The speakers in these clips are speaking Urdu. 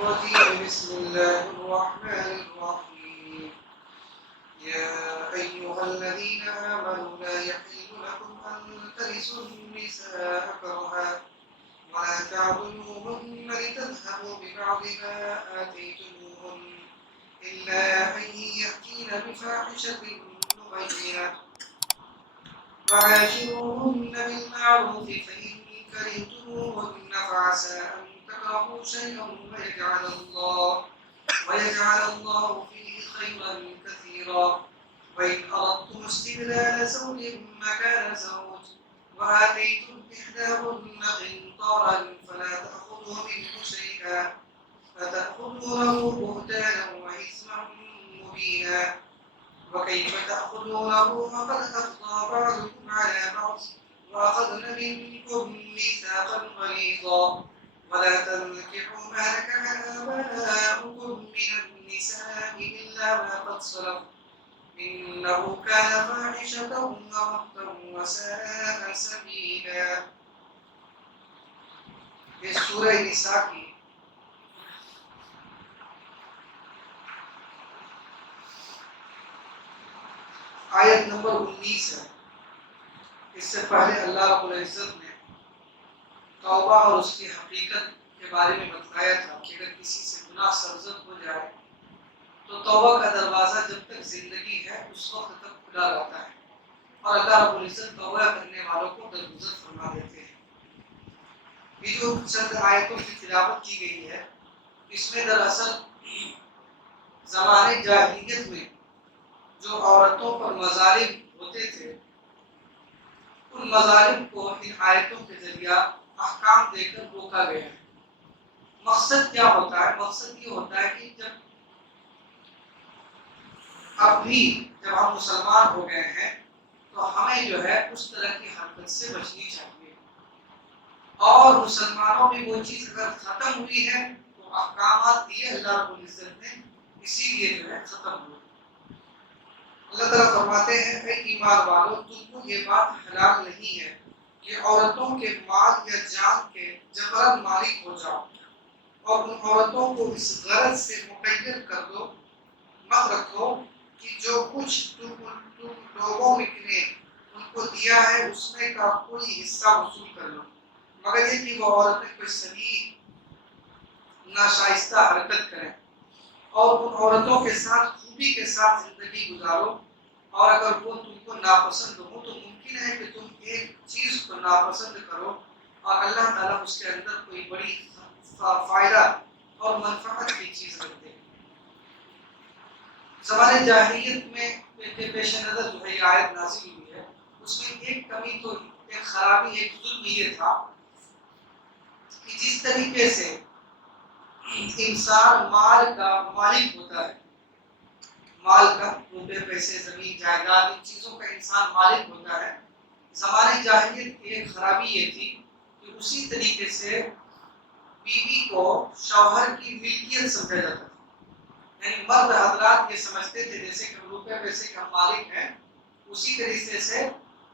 الرجيم بسم الله الرحمن الرحيم يا أيها الذين آمنوا لا يحل لكم أن ترثوا النساء كرها ولا تعضلوهن لتذهبوا ببعض ما آتيتموهن إلا أن يأتين بفاحشة مبينة وعاشروهن بالمعروف فإن كرهتموهن فعسى أن تكرهوا شيئا ويجعل الله فيه خيرا كثيرا وإن أردتم استبدال زوج مكان زوج وآتيتم إحداهن قنطارا فلا تأخذوا منه شيئا فتأخذونه بهتانا وإثما مبينا وكيف تأخذونه وقد أفضى بعضكم على بعض وأخذن منكم ميثاقا غليظا ولا تنكحوا ما نكح آباؤكم من النساء إلا ما قد سلف إنه كان فاحشة ومقتا وساء سبيلا. یہ سورہ نساء کی آیت نمبر 19 ہے. اس سے پہلے اللہ رب العزت نے توبہ اور اس کی حقیقت کے بارے میں بتایا تھا کہ اگر کسی سے گناہ سرزد ہو جائے تو توبہ کا دروازہ جب تک زندگی ہے اس وقت تک کھلا رہتا ہے اور اللہ رب العزت توبہ کرنے والوں کو درگزر فرما دیتے ہیں. یہ جو چند آیتوں کی تلاوت کی گئی ہے اس میں دراصل زمانے جاہلیت میں جو عورتوں پر مظالم ہوتے تھے ان مظالم کو ان آیتوں کے ذریعہ احکام دے کر روکا گیا ہے. مقصد کیا ہوتا ہے؟ مقصد یہ ہوتا ہے کہ جب ہم مسلمان ہو گئے ہیں تو ہمیں جو ہے اس طرح کی حرکت سے بچنی چاہیے اور مسلمانوں میں وہ چیز اگر ختم ہوئی ہے تو احکامات دیے اللہ رب العزت نے اسی لیے جو ہے ختم ہوئی. اللہ تعالیٰ فرماتے ہیں اے ایمان والو تم کو یہ بات حلال نہیں ہے کہ عورتوں کے مال یا جان کے جبراً مالک ہو جاؤ اور ان عورتوں کو اس غرض سے مقید کر دو مت رکھو کہ جو کچھ تم لوگوں نے ان کو دیا ہے اس میں کا کوئی حصہ وصول کر لو مگر یہ کہ وہ عورتیں کوئی صحیح ناشائستہ حرکت کریں اور ان عورتوں کے ساتھ خوبی کے ساتھ زندگی گزارو اور اگر وہ تم کو ناپسند ہو تو ممکن ہے کہ تم ایک چیز کو ناپسند کرو اور اللہ تعالیٰ اس کے اندر کوئی بڑی فائدہ اور منفعت کی چیز رکھتے ہیں. زمانے جاہلیت میں پیش نظر جو ہے یہ آیت نازل ہوئی ہے اس میں ایک کمی تو ایک خرابی ایک ظلم یہ تھا کہ جس طریقے سے انسان مال کا مالک ہوتا ہے مال کا روپے پیسے زمین جائیداد ان چیزوں کا انسان مالک ہوتا ہے زمانے جاہلیت کی ایک خرابی یہ تھی کہ اسی طریقے سے بیوی کو شوہر کی ملکیت سمجھا جاتا تھا. یعنی مرد حضرات یہ سمجھتے تھے جیسے کہ روپے پیسے کا مالک ہے اسی طریقے سے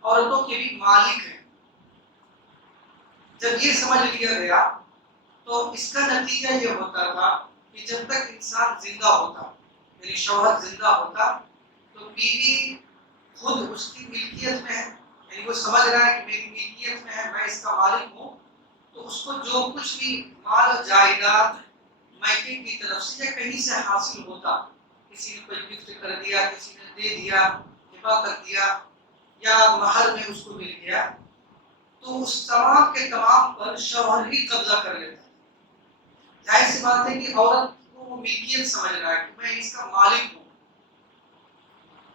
عورتوں کے بھی مالک ہیں. جب یہ سمجھ لیا گیا تو اس کا نتیجہ یہ ہوتا تھا کہ جب تک انسان زندہ ہوتا یعنی شوہر زندہ ہوتا تو بیوی خود اس کی ملکیت میں ہے یعنی وہ سمجھ رہا ہے کہ میری ملکیت میں ہے میں اس کا مالک ہوں تو اس کو جو کچھ بھی مال و جائیداد میکے کی طرف سے یا کہیں سے حاصل ہوتا کسی نے کوئی گفٹ کر دیا کسی نے دے دیا ہبہ کر دیا یا مہر میں اس کو مل گیا تو اس تمام کے تمام پر شوہر ہی قبضہ کر لیتا ہے. ظاہر سی بات ہے کہ عورت کو وہ ملکیت سمجھ رہا ہے کہ میں اس کا مالک ہوں.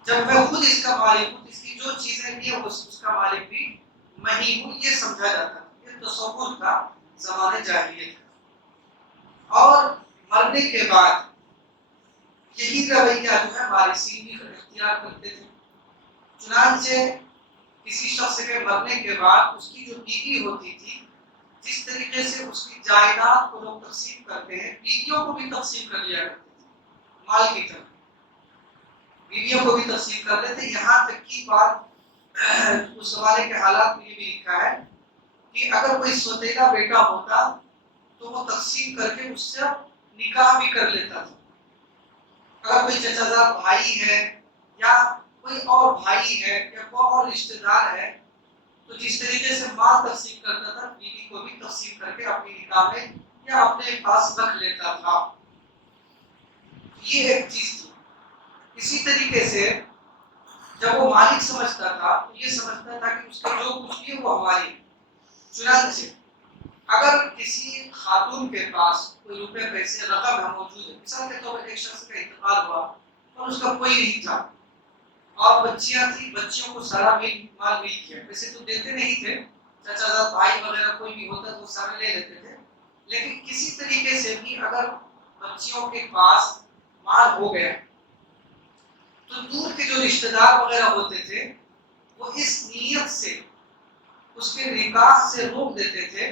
جب میں خود اس کا مالک ہوں اس کی جو چیزیں بھی ہیں اس کا مالک بھی میں ہی ہوں یہ سمجھا جاتا ہے. یہ تصور تھا زمانے جاہلیت کا. اور مرنے کے بعد یہی رویہ جو ہے وارثین بھی اختیار کرتے تھے. چنانچہ کسی شخص کے مرنے کے بعد اس کی جو بیوی ہوتی تھی جس طریقے سے اس کی جائیداد کو لوگ تقسیم کرتے ہیں بیویوں کو بھی تقسیم کر لیا کرتے تھے مال کی طرح بیویوں کو بھی تقسیم کر لیتے. یہاں تک کی بات اس زمانے کے حالات میں یہ بھی لکھا ہے کہ اگر کوئی سوتیلا بیٹا ہوتا تو وہ تقسیم کر کے اس سے نکاح بھی کر لیتا تھا. اگر کوئی چچا زاد بھائی ہے یا کوئی اور بھائی ہے یا کوئی اور رشتہ دار ہے تو جس طریقے سے مال تقسیم کرتا تھا بیوی کو بھی تقسیم کر کے اپنی نکاح میں یا اپنے پاس رکھ لیتا تھا. یہ ایک چیز تھی. اسی طریقے سے جب وہ مالک سمجھتا تھا تو یہ سمجھتا تھا کہ اس کا جو کچھ بھی ہے وہ ہماری. چنانچہ اگر کسی خاتون کے پاس کوئی روپے پیسے رقم ہے موجود ہے، مثال کے طور پر ایک شخص کا انتقال ہوا اور اس کا کوئی نہیں تھا اور بچیاں تھیں، بچیوں کو سارا مال مل گیا، ویسے تو دیتے نہیں تھے، چچا زاد بھائی وغیرہ کوئی بھی ہوتا تو سارے لے لیتے تھے، لیکن کسی طریقے سے بھی اگر بچیوں کے پاس مال ہو گیا تو دور کے جو رشتہ دار وغیرہ ہوتے تھے وہ اس نیت سے اس کے نکاح سے روک دیتے تھے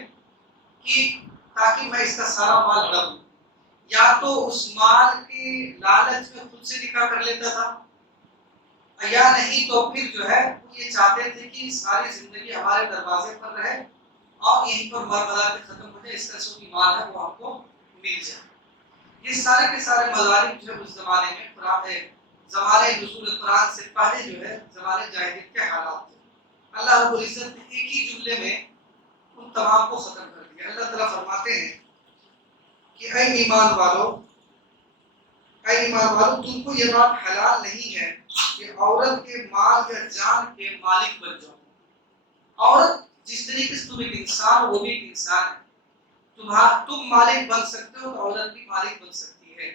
کہ تاکہ میں اس کا سارا مال نہ لوں. یا تو اس مال کے لالچ میں خود سے نکاح کر لیتا تھا یا نہیں تو پھر جو ہے وہ یہ چاہتے تھے کہ ساری زندگی ہمارے دروازے پر رہے اور یہیں پر مرملات ختم ہو جائے، اس کا جو مال ہے وہ ہم کو مل جائے. یہ سارے کے سارے مظالم جو ہے اس زمانے میں قرآن زمانے نزول قرآن سے پہلے جو ہے زمانے جاہلیت کے حالات تھے. اللہ رب العزت نے ایک ہی جملے میں ان تمام کو ختم کر دیا. اللہ تعالیٰ فرماتے ہیں کہ اے ایمان والو تم کو یہ بات حلال نہیں ہے کہ عورت کے مال یا جان کے مالک بن جاؤ. عورت جس طریقے سے تم ایک انسان ہو وہ بھی ایک انسان ہے. تم مالک بن سکتے ہو تو عورت بھی مالک بن سکتی ہے.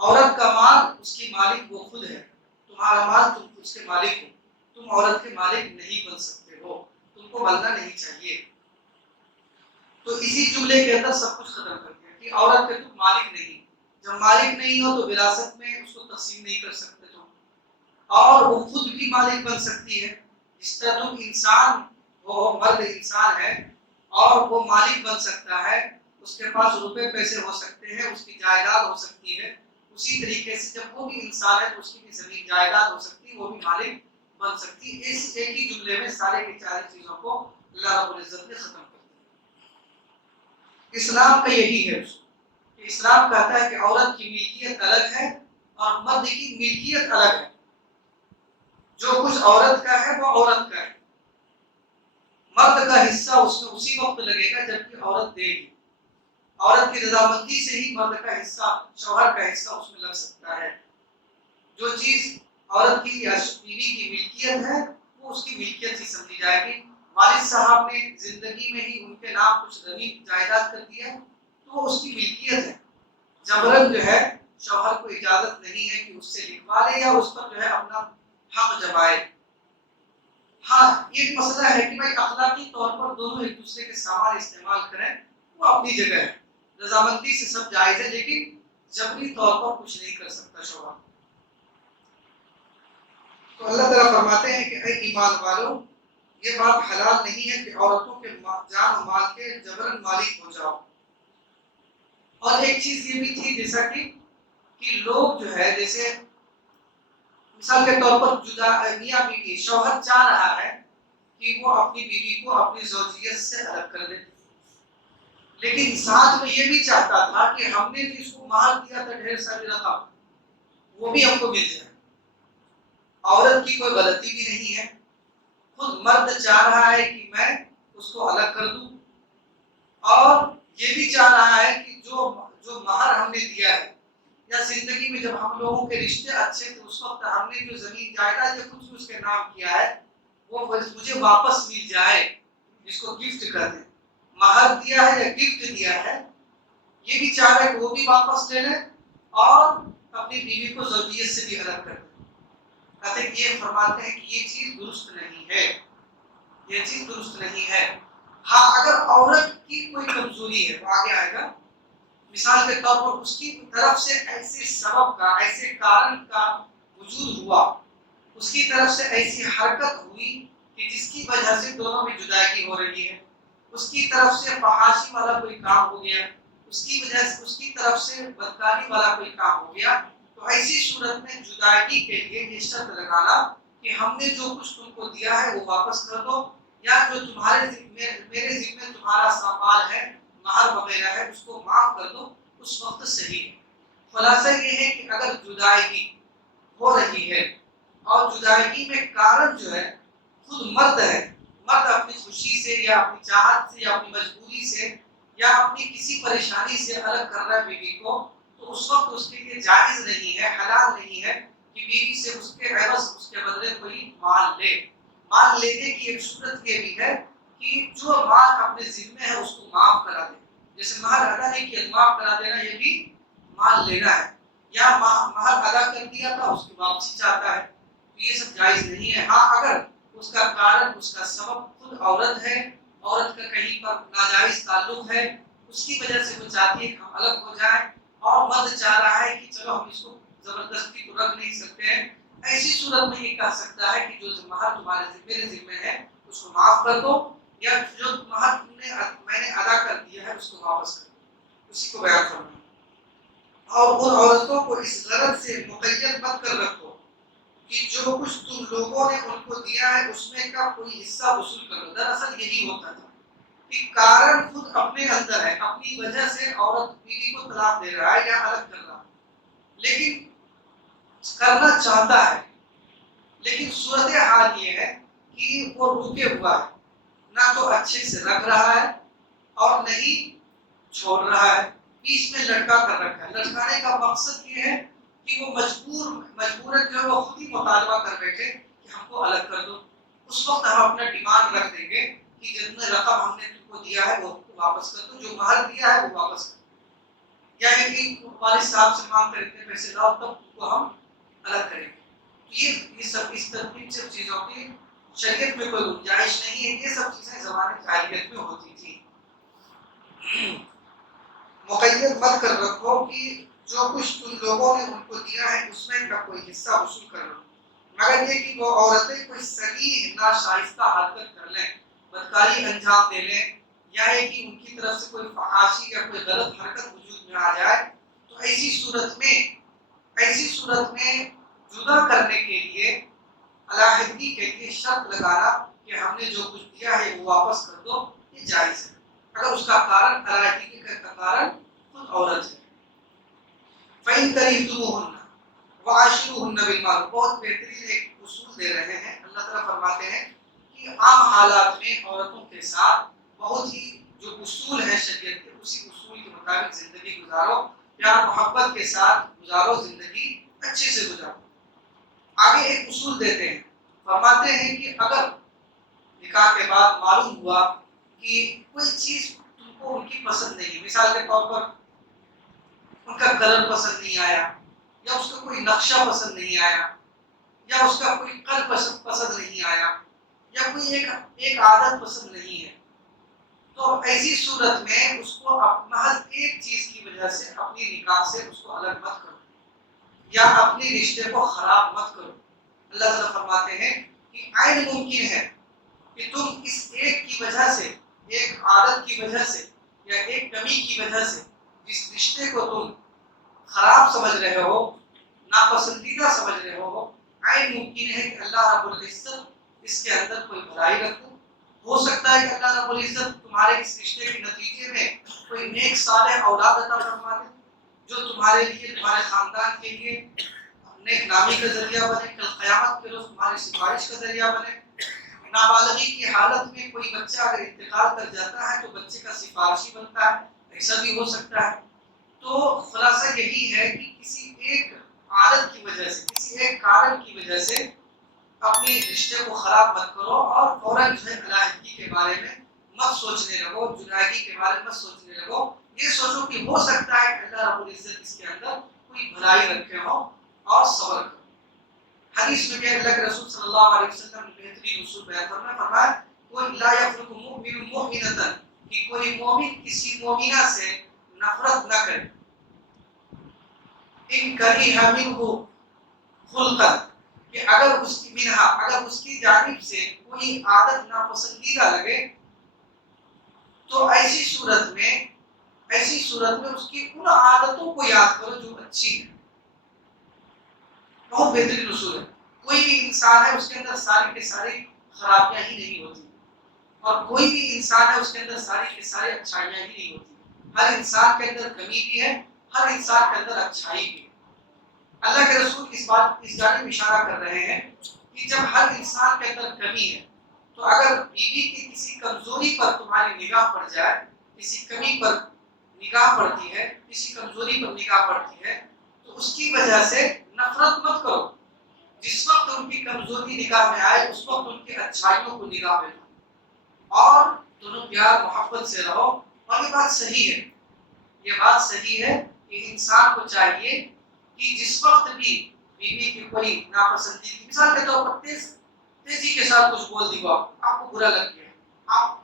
عورت کا مال اس کی مالک وہ خود ہے، تمہارا مال تم اس کے مالک ہو. تم عورت کے مالک نہیں بن سکتے ہو، تم کو بننا نہیں چاہیے. تو اسی جملے کے اندر سب کچھ ختم کر دیا کہ عورت کے تم مالک نہیں. جب مالک نہیں ہو تو وراثت میں اس کو تقسیم نہیں کر سکتے تم، اور وہ خود بھی مالک بن سکتی ہے. جس طرح تم انسان ہو، مرد انسان ہے اور وہ مالک بن سکتا ہے، اس کے پاس روپے پیسے ہو سکتے ہیں، اس کی جائیداد ہو سکتی ہے، اسی طریقے سے جب وہ بھی انسان ہے تو اس کی بھی زمین جائیداد ہو سکتی ہے، وہ بھی مالک بن سکتی ہے. اس ایک ہی جملے میں سارے کی ساری چیزوں کو اللہ رب العزت نے ختم کر دیا. اسلام کا یہی ہے کہ اسلام کہتا ہے کہ عورت کی ملکیت الگ ہے اور مرد کی ملکیت الگ ہے. جو کچھ عورت کا ہے وہ عورت کا ہے. مرد کا حصہ اس میں اسی وقت لگے گا جبکہ عورت دے گی. عورت کی رضامندی سے ہی مرد کا حصہ، شوہر کا حصہ اس میں لگ سکتا ہے. جو چیز عورت کی یا بیوی کی ملکیت ہے وہ اس کی ملکیت ہی سمجھی جائے گی. والد صاحب نے زندگی میں ہی ان کے نام کچھ زمین جائیداد کر دیا تو وہ اس کی ملکیت ہے. جبرن جو ہے شوہر کو اجازت نہیں ہے کہ اس سے لکھوا لے یا اس پر جو ہے اپنا حق جمائے. ہاں یہ مسئلہ ہے کہ بھائی اخلاقی طور پر دونوں ایک دوسرے کے سامان استعمال کریں، وہ اپنی جگہ ہے، رضامندی سے سب جائز ہے، لیکن جبری طور پر کچھ نہیں کر سکتا شوہر. تو اللہ تعالیٰ فرماتے ہیں کہ اے ایمان والو یہ بات حلال نہیں ہے کہ عورتوں کے جان و مال کے جبرن مالک ہو جاؤ. اور ایک چیز یہ بھی تھی جیسا کہ لوگ جو ہے جیسے مثال کے طور پر جدا میاں بیوی شوہر چاہ رہا ہے کہ وہ اپنی بیوی کو اپنی زوجیت سے الگ کر دے، لیکن ساتھ میں یہ بھی چاہتا تھا کہ ہم نے جس کو مال دیا تھا ڈھیر ساری رقم وہ بھی ہم کو مل جائے. عورت کی کوئی غلطی بھی نہیں ہے، خود مرد چاہ رہا ہے کہ میں اس کو الگ کر دوں اور یہ بھی چاہ رہا ہے کہ جو مہر ہم نے دیا ہے یا زندگی میں جب ہم لوگوں کے رشتے اچھے تھے اس وقت ہم نے جو زمین جائیداد یا کچھ بھی اس کے نام کیا ہے وہ مجھے واپس مل جائے، جس کو گفٹ کر دیں. مہر دیا ہے یا گفٹ دیا ہے یہ بھی چاہ رہے کہ وہ بھی واپس لے لیں اور اپنی بیوی کو زوجیت سے بھی الگ کر دیں. کہتے ہیں یہ فرماتے ہیں کہ یہ چیز درست نہیں ہے، یہ چیز درست نہیں ہے. ہاں اگر عورت کی کوئی کمزوری ہے وہ آگے آئے گا، مثال کے طور پر اس کی طرف سے ایسے سبب کا، ایسے کارن کا وجود ہوا، اس کی طرف سے ایسی حرکت ہوئی کہ جس کی وجہ سے دونوں میں جدائی ہو رہی ہے، اس کی طرف سے فحاشی والا کوئی کام ہو گیا، اس کی وجہ سے اس کی طرف سے بدکاری والا کوئی کام ہو گیا، تو ایسی صورت میں جدائی کے لیے یہ شرط لگانا کہ ہم نے جو کچھ تم کو دیا ہے وہ واپس کر دو، یا جو میرے ذمہ تمہارا سامان ہے، مہر وغیرہ ہے، اس کو معاف کر دو. اس وقت صحیح ہے۔ خلاصہ یہ ہے کہ اگر جدائی ہو رہی ہے اور جدائی میں کارن جو ہے خود مرد ہے، مرد اپنی خوشی سے یا اپنی چاہت سے یا اپنی مجبوری سے یا اپنی کسی پریشانی سے الگ کر رہا ہے بیوی کو، تو اس وقت اس کے لیے جائز نہیں ہے، حلال نہیں ہے کہ بیوی سے اس کے عوض اس کے بدلے کوئی مال لے۔ مال لینے کی ایک صورت یہ بھی ہے کہ جو مال اپنے ذمے ہے اس کو معاف کرا دے، جیسے مہر ادا نہیں کیا معاف کرا دینا، یہ بھی مال لینا ہے، یا مہر ادا کر دیا تھا اس کی واپسی چاہتا ہے، تو یہ سب جائز نہیں ہے۔ ہاں اگر اس کا کارن اس کا سبب خود عورت ہے، عورت کا کہیں پر ناجائز تعلق ہے، اس کی وجہ سے وہ چاہتی ہے کہ ہم الگ ہو جائیں، اور مرد چاہ رہا ہے کہ چلو ہم اس کو زبردستی تو رکھ نہیں سکتے ہیں، ایسی صورت میں یہ کہہ سکتا ہے کہ جو مہر تمہارے میرے ذمے ہے اس کو معاف کر دو، یا جو مہر میں نے ادا کر دیا ہے اس کو واپس کر دو، اسی کو بیان کرنا۔ اور ان عورتوں کو اس غرض سے مقید مت کر رکھو کہ جو کچھ تم لوگوں نے ان کو دیا ہے اس میں کا کوئی حصہ وصول کرو۔ دراصل یہی ہوتا تھا کہ کارن خود اپنے اندر ہے، اپنی وجہ سے عورت بیوی کو طلاق دے رہا ہے یا الگ کر رہا ہے، لیکن کرنا چاہتا ہے، لیکن صورتحال یہ ہے کہ وہ رکے ہوا ہے، نہ تو اچھے سے رکھ رہا ہے اور نہیں چھوڑ رہا ہے، بیچ میں لٹکا کر رکھا ہے۔ لٹکانے کا مقصد یہ ہے کہ وہ مجبوراً جو ہے وہ خود ہی مطالبہ کر بیٹھے کہ ہم کو الگ کر دو۔ اس وقت ہم اپنا ڈیمانڈ رکھ دیں گے کہ جتنا رقم ہم نے تم کو دیا ہے وہ واپس کر دو، جو مہر دیا ہے وہ واپس کر دو، یا کہ والد صاحب سے مانگ کر اتنے پیسے لاؤ تب تم کو ہم الگ کریں گے۔ یہ سب اس ترتیب سے چیزوں کی شریعت میں کوئی گنجائش نہیں ہے، یہ سب چیزیں زمانے جاہلیت میں ہوتی تھی۔ مقید مت کر رکھو کہ جو کچھ تم لوگوں نے ان کو دیا ہے اس میں کا کوئی حصہ وصول کر لو، مگر یہ کہ وہ عورتیں کوئی صحیح ناشائستہ حرکت کر لیں، بدکاری انجام دے لیں، یا یہ کہ ان کی طرف سے کوئی فحاشی یا کوئی غلط حرکت وجود میں آ جائے، تو ایسی صورت میں جدا کرنے کے لیے علیحدگی کے لیے شرط لگانا کہ ہم نے جو کچھ دیا ہے وہ واپس کر دو، یہ جائز ہے اگر اس کا کارن علیحدگی کا کارن خود عورت ہے۔ فَإِن كَرِهْتُمُوهُنَّ وَعَاشِرُوهُنَّ بِالْمَعْرُوفِ، بہت بہترین ایک اصول دے رہے ہیں۔ اللہ تعالیٰ فرماتے ہیں کہ عام حالات میں عورتوں کے ساتھ بہت ہی جو اصول ہیں شریعت کے، اسی اصول کے مطابق زندگی گزارو، پیار محبت کے ساتھ گزارو، زندگی اچھے سے گزارو۔ آگے ایک اصول دیتے ہیں، فرماتے ہیں کہ اگر نکاح کے بعد معلوم ہوا کہ کوئی چیز تم کو ان کی پسند نہیں، مثال کے طور پر ان کا کلر پسند نہیں آیا، یا اس کا کوئی نقشہ پسند نہیں آیا، یا اس کا کوئی قد پسند نہیں آیا، یا کوئی ایک عادت پسند نہیں ہے، تو ایسی صورت میں اس کو محض ایک چیز کی وجہ سے اپنی نکاح سے اس کو الگ مت کرو، یا اپنے رشتے کو خراب مت کرو۔ اللہ تعالیٰ فرماتے ہیں کہ عین ممکن ہے کہ تم اس ایک کی وجہ سے، ایک عادت کی وجہ سے یا ایک کمی کی وجہ سے جس رشتے کو تم خراب سمجھ رہے ہو، ناپسندیدہ سمجھ رہے ہو، عین ممکن ہے کہ اللہ رب العزت اس کے اندر کوئی بھلائی رکھو۔ ہو سکتا ہے کہ اللہ رب العزت تمہارے اس رشتے کے نتیجے میں کوئی نیک صالح اولاد عطا فرما دے، جو تمہارے لیے، تمہارے خاندان کے لیے نیک نامی کا ذریعہ بنے، کل قیامت کے روز تمہاری سفارش کا ذریعہ بنے۔ نابالغی کی حالت میں کوئی بچہ اگر انتقال کر جاتا ہے تو بچے کا سفارشی بنتا ہے، ایسا بھی ہو سکتا ہے۔ تو خلاصہ یہی ہے کہ کسی ایک عادت کی وجہ سے، کسی ایک کارن کی وجہ سے اپنے رشتے کو خراب مت کرو، اور فوراً جو ہے علیحدگی کے بارے میں مت سوچنے لگو، جدائی کے بارے میں مت سوچنے لگو۔ یہ سوچو کہ ہو سکتا ہے کہ اللہ رب العزت اس کے اندر کوئی بھلائی رکھے ہو، اور صبر کرو۔ حدیث میں کہ اللہ کے رسول صلی اللہ علیہ وسلم نے بہترین اصول بیان فرمایا، کوئی لا یفرق مؤمن مؤمنۃ، کہ کوئی مومن کسی مومنہ سے نفرت نہ کرے، ان کریہ منہ خلقا، کہ اگر اس کی منہا، اگر اس کی جانب سے کوئی عادت ناپسندیدہ لگے، تو ایسی صورت میں اس کی ان عادتوں کو یاد کرو جو اچھی ہے۔ بہت بہترین اصول ہے۔ کوئی بھی انسان ہے اس کے اندر ساری کے ساری خرابیاں ہی نہیں ہوتی، اور کوئی بھی انسان ہے اس کے اندر ساری کے ساری اچھائیاں ہی نہیں ہوتی۔ ہر انسان کے اندر کمی بھی ہے ہر انسان کے اندر اچھائی بھی ہے۔ اللہ کے رسول اس جانب اشارہ کر رہے ہیں کہ جب ہر انسان کے اندر کمی ہے تو اگر بیوی کی کسی کمزوری پر تمہاری نگاہ پڑ جائے، کسی کمی پر نگاہ پڑتی ہے، کسی کمزوری پر نگاہ پڑتی ہے تو اس کی وجہ سے نفرت مت کرو۔ جس وقت ان کی کمزوری نگاہ میں آئے اس وقت ان کی اچھائیوں کو نگاہ میں لاؤ اور دونوں پیار محبت سے رہو۔ اور یہ بات صحیح ہے، یہ بات صحیح ہے کہ انسان کو چاہیے کہ جس وقت بھی بیوی کی کوئی ناپسندیدگی، مثال کے طور پر تیزی کے ساتھ کچھ بول دی، آپ کو برا لگ گیا، آپ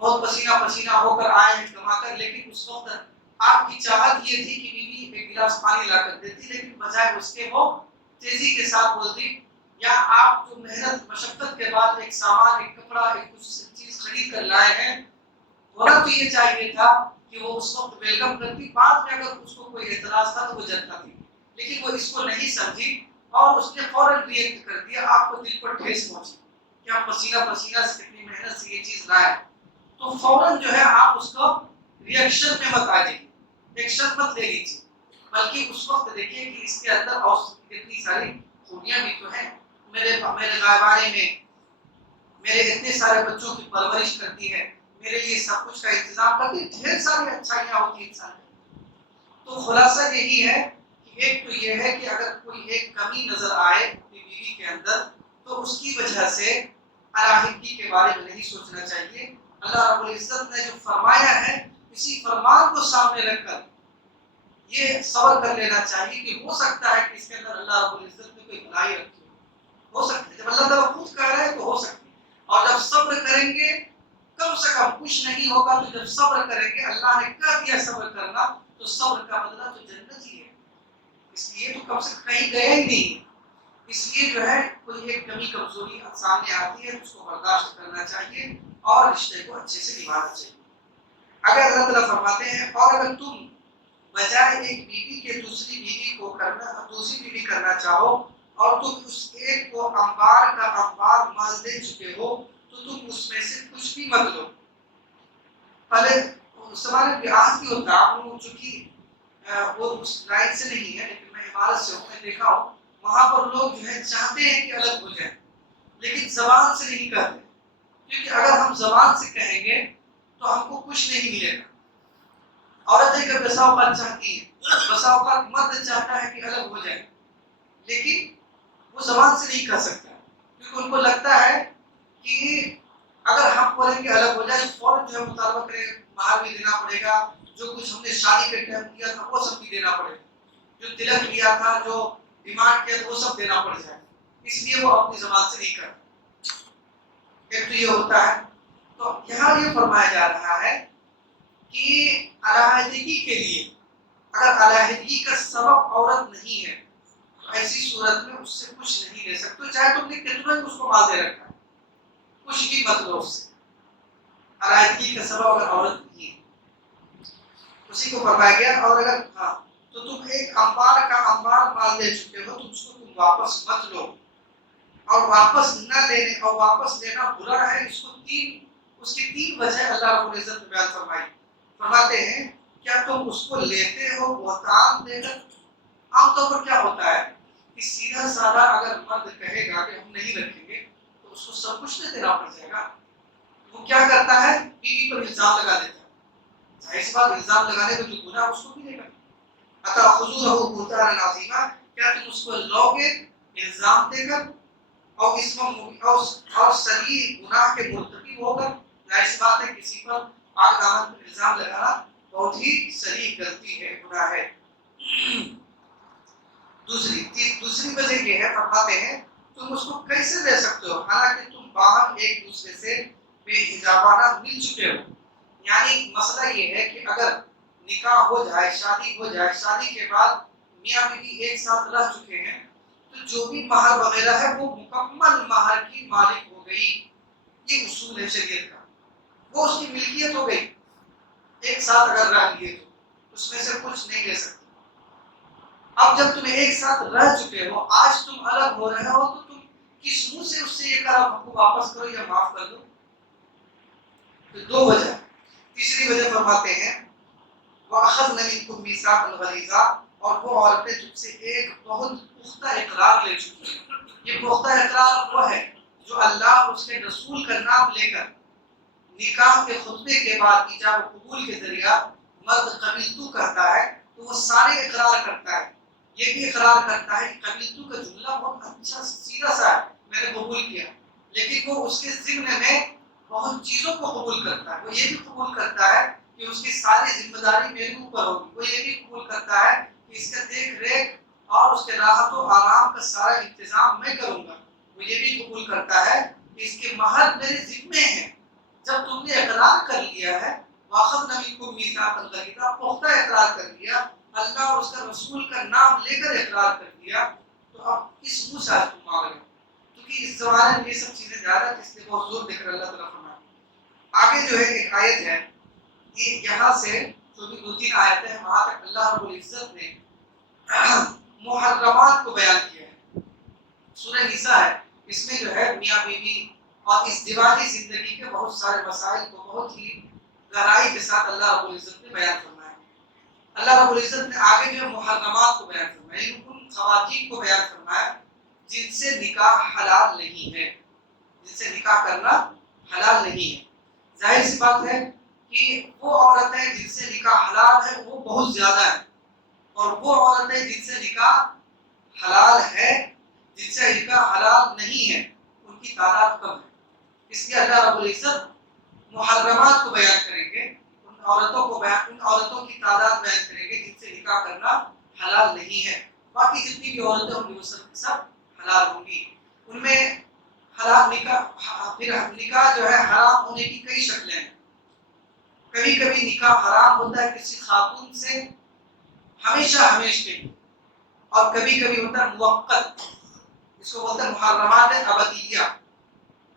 بہت پسینہ پسینہ ہو کر آئے ہیں کما کر، لیکن اس وقت آپ کی چاہت یہ تھی کہ بیوی ایک گلاس پانی لا کر دیتی، لیکن بجائے اس کے وہ تیزی کے ساتھ بولتی، یا آپ جو محنت مشقت کے بعد ایک سامان، ایک کپڑا، ایک کچھ چیز خرید کر لائے ہیں، ہونا تو یہ چاہیے تھا کہ وہ اس وقت ویلکم کرتی، بعد میں اگر اس کو کوئی اعتراض تھا تو وہ جلتا تھی، لیکن وہ اس کو نہیں سمجھی اور اس نے فوراً ریئیکٹ کر دیا، آپ کو دل پر ٹھیس پہنچی کہ ہم پسینہ پسینہ سے کتنی محنت سے یہ چیز لائے، تو فوراً جو ہے آپ اس کو ریئیکشن میں مت آ جائیے، ایکشن مت لے لیجیے، بلکہ اس وقت دیکھیے کہ اس کے اندر اور کتنی ساری خوبیاں بھی تو ہیں، میرے غائبانے میں میرے اتنے سارے بچوں کی پرورش کرتی ہے، میرے لیے سب کچھ کا انتظام کرتی ہے، ڈھیر ساری اچھائیاں ہوتی ہیں انسان میں۔ تو خلاصہ یہی ہے کہ ایک تو یہ ہے کہ اگر کوئی ایک کمی نظر آئے اپنی بیوی کے اندر تو اس کی وجہ سے علیحدگی کے بارے میں نہیں سوچنا چاہیے۔ اللہ رب العزت نے جو فرمایا ہے اسی فرمان کو سامنے رکھ کر یہ صبر کر لینا چاہیے کہ ہو سکتا ہے کہ اس کے اندر اللہ رب العزت نے کوئی بھلائی رکھی ہو سکتی ہے، جب اللہ تعالیٰ خود کہہ رہا ہے تو ہو سکتی ہے، اور جب صبر کریں گے کم سے کم کچھ نہیں ہوگا، تو جب صبر کریں گے اللہ نے کہہ دیا صبر کرنا تو صبر کا بدلہ تو جنت ہی ہے، اس لیے تو کم سے کہیں گئے ہی نہیں، اس لیے جو ہے کوئی ایک کمی کمزوری سامنے آتی ہے اس کو برداشت کرنا چاہیے اور رشتے کو اچھے سے نبھانا چاہیے۔ اگر اللہ تعالیٰ فرماتے ہیں اور اگر تم بجائے ایک بیوی کے دوسری بیوی کرنا چاہو اور تم اس ایک کو انبار کا انبار مال دے چکے ہو تو تم اس میں سے کچھ بھی مت لو۔ پہلے زمانے میں آج بھی ہوتا ہے، آپ لوگوں چونکہ وہ اس لائن سے نہیں ہے لیکن میں عمارت سے ہوں، میں دیکھا ہوں وہاں پر لوگ جو ہے چاہتے ہیں کہ الگ ہو جائیں لیکن زبان سے نہیں کہتے، کیونکہ اگر ہم زبان سے کہیں گے تو ہم کو کچھ نہیں ملے گا۔ عورتیں کا بسا اوقات چاہتی ہے، بسا اوقات مرد چاہتا ہے کہ الگ ہو جائے لیکن وہ زبان سے نہیں کہہ سکتا کیونکہ ان کو لگتا ہے کہ اگر ہم بولیں کہ الگ ہو جائے فوراً جو ہے مطالبہ کرے، مہر بھی دینا پڑے گا، جو کچھ ہم نے شادی کے ٹائم کیا تھا وہ سب بھی دینا پڑے گا، جو تلک لیا تھا، جو ڈیمانڈ کیا تھا وہ سب دینا پڑ جائے، اس لیے وہ اپنی زبان سے نہیں کرتا۔ ایک تو یہ ہوتا ہے، تو یہاں یہ فرمایا جا رہا ہے کہ علیحدگی کے لیے اگر علیحدگی کا سبب عورت نہیں ہے تو ایسی صورت میں اس سے کچھ نہیں لے سکتے، چاہے تم نے کتنا ہی اس کو مال دے رکھا ہے کچھ بھی مت لو اس سے، علیحدگی کا سبب اگر عورت نہیں ہے اسی کو فرمایا گیا۔ اور اگر ہاں تو تم ایک انبار کا انبار مال دے چکے ہو تو اس کو تم واپس مت لو، اور واپس نہ لینے اور واپس لینا برا ہے، اس کی تین وجہ اللہ رب العزت نے بیان فرمائی، فرماتے ہیں کیا تم اس کو لیتے ہو بہتان دے کر؟ عام طور پر کیا ہوتا ہے کہ سیدھا سادہ اگر مرد کہے گا کہ ہم نہیں رکھیں گے تو اس کو سب کچھ نہیں دینا پڑ جائے گا، وہ کیا کرتا ہے بیوی پر الزام لگا دیتا ہے، ظاہر سی بات الزام لگانے کا جو گناہ اس کو ملے گا، اتأخذونه بهتانا عظیما، کیا تم اس کو لوگے الزام دے کر اور اس میں اور صریح گناہ کے مرتکب ہو کر؟ ظاہر سی بات ہے کسی پر پاک دامن پر الزام لگانا بہت ہی صریح غلطی ہے، گناہ ہے۔ دوسری وجہ یہ ہے، فرماتے ہیں تم اس کو کیسے دے سکتے ہو حالانکہ تم باہم ایک دوسرے سے بے حجابانہ مل چکے ہو؟ یعنی مسئلہ یہ ہے کہ اگر نکاح ہو جائے، شادی ہو جائے، شادی کے بعد میاں بیوی ایک ساتھ رہ چکے ہیں تو جو بھی مہر وغیرہ ہے وہ مکمل مہر کی مالک ہو گئی، یہ اصول ہے شریعت کا، وہ اس کی ملکیت ہو گئی، ایک ساتھ اگر رہ لیے تو اس میں سے کچھ نہیں لے سکتے۔ اب جب تم ایک ساتھ رہ چکے ہو، آج تم الگ ہو رہے ہو تو تم کس منہ سے اس سے یہ کہا ہم کو واپس کرو یا معاف کر دو؟ تو دو وجہ۔ تیسری وجہ فرماتے ہیں وَأَخَذْنَ منکم میثاقا غلیظا، اور وہ عورتیں جن سے ایک بہت پختہ اقرار لے چکی ہیں. یہ پختہ اقرار وہ ہے جو اللہ اور اس کے رسول کا نام لے کر نکاح کے خطبے کے بعد ایجاب و قبول کے ذریعہ مرد قبیلتو کہتا ہے تو وہ سارے اقرار کرتا ہے. یہ بھی اقرار کرتا ہے کہ قبیلتو کا جملہ بہت اچھا سیدھا سا ہے، میں نے قبول کیا، لیکن وہ اس کے ضمن میں بہت چیزوں کو قبول کرتا ہے. وہ یہ بھی قبول کرتا ہے کہ اس کی ساری ذمہ داری میرے اوپر ہوگی. وہ یہ بھی قبول کرتا ہے کہ اس کا دیکھ ریکھ اور اس کے راحت و آرام کا سارا انتظام میں کروں گا. وہ یہ بھی قبول کرتا ہے کہ اس کے مہر میرے ذمے ہیں. جب تم نے اقرار کر لیا ہے، واخذنا منکم میثاقا غلیظا، پختہ اقرار کر لیا، اللہ اور اس کا رسول کا نام لے کر اقرار کر دیا، تو اب کس منہ سے تم مانگ رہے ہو؟ کیونکہ اس زمانے میں یہ سب چیزیں زیادہ اس لیے بہت زور دے کر اللہ تعالیٰ فرمایا. آگے جو ہے ایک آیت ہے، یہ یہاں سے جو بھی 2-3 آیتیں ہیں وہاں تک اللہ رب العزت نے محرمات کو بیان کیا ہے. سورہ نساء ہے، اس میں جو ہے میاں بیوی اور اس دیوالی زندگی کے بہت سارے مسائل کو بہت ہی گہرائی کے ساتھ اللہ رب العزت نے بیان فرمایا. اللہ رب العزت نے آگے جو محرمات کو بیان فرمایا، ان خواتین کو بیان فرمایا جن سے نکاح حلال نہیں ہے، جن سے نکاح کرنا حلال نہیں ہے. ظاہر سی بات ہے کہ وہ عورتیں جن سے نکاح حلال ہے وہ بہت زیادہ ہیں، اور وہ عورتیں جن سے نکاح حلال ہے، جن سے نکاح حلال نہیں ہے، ان کی تعداد کم ہے. اس لیے اللہ رب العزت محرمات کو بیان کریں گے، ان عورتوں کی تعداد بیان کریں گے جن سے نکاح کرنا حلال نہیں ہے. باقی جتنی بھی عورتیں ہوں گی وہ سب حلال ہوں گی. ان میں حلال نکاح جو ہے حرام ہونے کی کئی شکلیں ہیں. کبھی کبھی نکاح حرام ہوتا ہے کسی خاتون سے ہمیشہ ہمیشہ کے لیے، اور کبھی کبھی ہوتا ہے موقت، اس کو بولتے ہیں محرمات ابدیہ،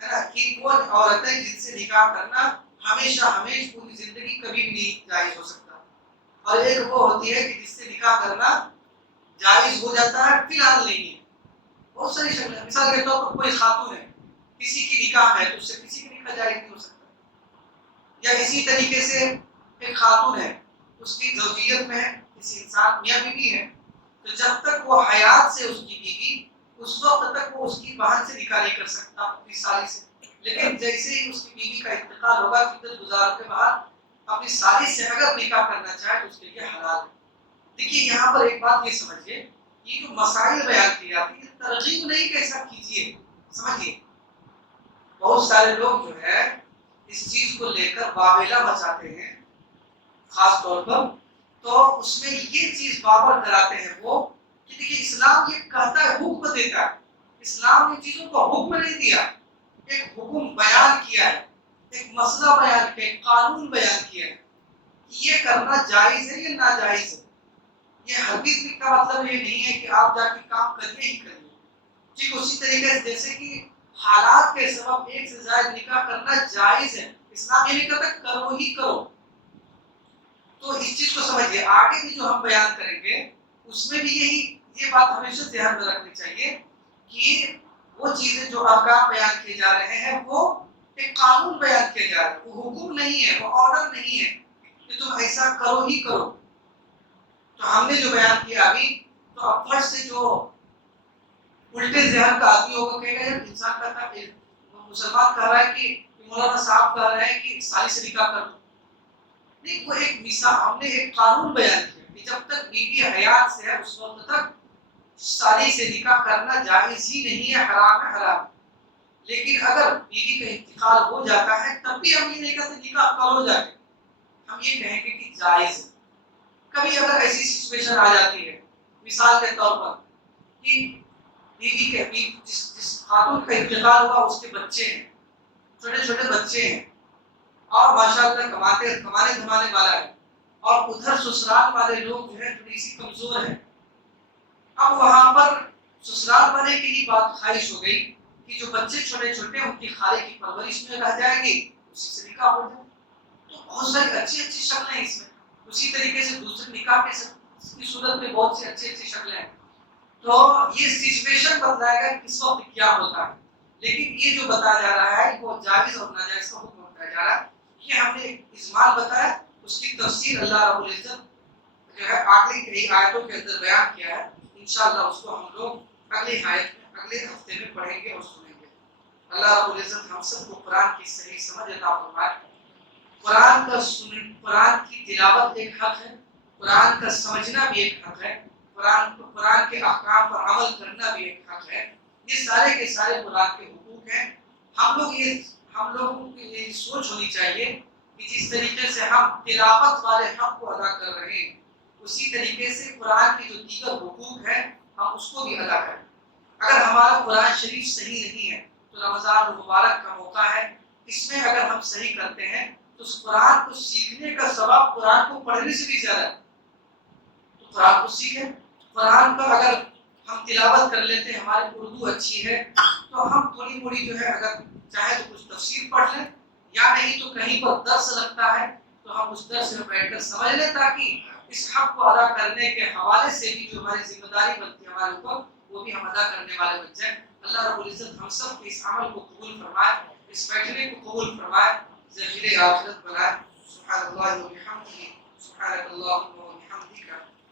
ہے نا، کہ وہ عورتیں جن سے نکاح کرنا ہمیشہ ہمیشہ پوری زندگی کبھی بھی نہیں جائز ہو سکتا. اور ایک وہ ہوتی ہے کہ جس سے نکاح کرنا جائز ہو جاتا ہے فی الحال نہیں ہے. بہت ساری شکلیں، مثال کے طور پر کوئی خاتون ہے، کسی کی نکاح ہے تو اس سے کسی کی نکاح جائز نہیں ہو سکتا. یا اسی طریقے سے ایک خاتون ہے، اس کی زوجیت میں کسی انسان میاں بیوی ہے، تو جب تک وہ حیات سے اس کی بیوی، اس وقت تک وہ اس کی بہن سے نکاح نہیں کر سکتا اپنی سالی سے. لیکن جیسے ہی اس کی بیوی کا انتقال ہوگا عدت گزار کے بعد اپنی سالی سے اگر نکاح کرنا چاہے تو اس کے لیے حلال ہے. دیکھیے یہاں پر ایک بات یہ سمجھیے، یہ جو مسائل بیان کی جاتی ہے ترغیب نہیں کہ ایسا کیجیے. سمجھیے بہت سارے لوگ جو ہے اس چیز کو لے کر واویلا مچاتے ہیں، خاص طور پر تو اس میں یہ چیز بابر کراتے ہیں وہ کہ دیکھیے اسلام یہ کہتا ہے، حکم دیتا ہے. اسلام نے چیزوں کو حکم نہیں دیا، ایک حکم بیان کیا ہے، ایک مسئلہ بیان کیا، ایک قانون بیان کیا ہے کہ یہ کرنا جائز ہے یا ناجائز ہے. یہ ہرگز بھی کا مطلب یہ نہیں ہے کہ آپ جا کے کام کریے ہی کریے. ٹھیک اسی طریقے سے جیسے کہ حالات کے سبب ایک سے زائد نکاح کرنا جائز ہے، اسلام یہ نہیں کہتا کرو ہی کرو. تو اس چیز کو سمجھیے. آگے بھی جو ہم بیان کریں گے اس میں بھی یہ بات ہمیشہ ذہن میں رکھنی چاہیے کہ وہ چیزیں جو احکام بیان کیے جا رہے ہیں وہ ایک قانون بیان کیا جا رہا ہے، وہ حکم نہیں ہے، وہ آرڈر نہیں ہے کہ تم ایسا کرو ہی کرو. تو ہم نے جو بیان کیا ابھی، تو اب فرض سے جو الٹے ذہن کا آدمی ہوگا کہے گا یار انسان کا تھا، مسلمان کہہ رہا ہے کہ مولانا صاحب کہہ رہے ہیں کہ سالی سے نکاح کر دو. نہیں، وہ ایک مثال، ہم نے ایک قانون بیان کیا کہ جب تک بیوی حیات سے ہے اس وقت تک سالی سے نکاح کرنا جائز ہی نہیں ہے، حرام ہے، حرام. لیکن اگر بیوی کا انتقال ہو جاتا ہے تب بھی ہم یہ نہیں کہتے نکاح کرو جا کے، ہم یہ کہیں گے کہ جائز ہے. کبھی اگر ایسی سچویشن آ جاتی ہے مثال کے طور پر کہ بیوی کے جس خاتون کا انتقال ہوا اس کے بچے ہیں، چھوٹے چھوٹے بچے ہیں، اور ماشاءاللہ کمانے دھمانے والا ہے، اور ادھر سسرال والے لوگ جو ہے تھوڑی سی کمزور ہیں. اب وہاں پر سسرال والے کی یہ بات خواہش ہو گئی کہ جو بچے چھوٹے چھوٹے ان کی خالے کی پرورش میں رہ جائیں گے، اسی سے نکاح ہو جائے. تو بہت ساری اچھی شکلیں ہیں اس میں. اسی طریقے سے دوسرے نکاح کی صورت میں بہت سی اچھی شکلیں ہیں. تو یہ سچویشن بتلائے گا کس وقت کیا ہوتا ہے. لیکن یہ جو بتایا جا رہا ہے وہ جائز اور ناجائز کا حکم بتایا جا رہا ہے. یہ ہم نے اجمال بتایا، اس کی تفسیر اللہ رب العزت جو ہے آخری کئی آیتوں کے اندر بیان کیا ہے، انشاءاللہ اس کو ہم لوگ اگلی آیت میں اگلے ہفتے میں پڑھیں گے اور سنیں گے۔ اللہ رب العزت ہم سب کو قرآن کی صحیح سمجھ عطا فرمائے۔ قرآن کی تلاوت ایک حق ہے، قرآن کا سمجھنا بھی ایک حق ہے، قرآن کے احکام پر عمل کرنا بھی ایک حق ہے۔ یہ سارے کے سارے قرآن کے حقوق ہیں۔ ہم لوگوں کی یہ سوچ ہونی چاہیے کہ جس طریقے سے ہم تلاوت والے حق کو ادا کر رہے ہیں، اسی طریقے سے قرآن کے جو دیگر حقوق ہیں ہم اس کو بھی ادا کریں۔ اگر ہمارا قرآن شریف صحیح نہیں ہے تو رمضان المبارک کا موقع ہے، اس میں اگر ہم صحیح کرتے ہیں تو اس قرآن کو سیکھنے کا ثواب قرآن کو پڑھنے سے بھی زیادہ ہے۔ تو قرآن کو سیکھیں۔ قرآن کا اگر ہم تلاوت کر لیتے ہیں، ہماری اردو اچھی ہے تو ہم تھوڑی موڑی جو ہے اگر چاہے تو کچھ تفسیر پڑھ لیں، یا نہیں تو کہیں پر درس لگتا ہے تو ہم اس درس میں بیٹھ کر سمجھ لیں، تاکہ اس حق کو ادا کرنے کے حوالے سے بھی جو ہماری ذمہ داری بنتی ہے ہمارے اوپر، وہ بھی ہم ادا کرنے والے بن جائیں۔ اللہ رب العزت ہم سب کے اس عمل کو قبول فرمائے، اس بیٹھنے کو قبول فرمائے، ذخیرہ آخرت بنائے۔ سبحان اللہ و بحمدہ، سبحانک اللہم و بحمدک،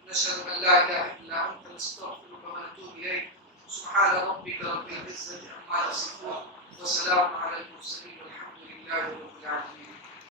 نشہد ان لا الہ الا انت، نستغفرک و نتوب الیک۔ سبحان ربک رب العزة عما یصفون، وسلام علی المرسلین، والحمد للہ رب العالمین۔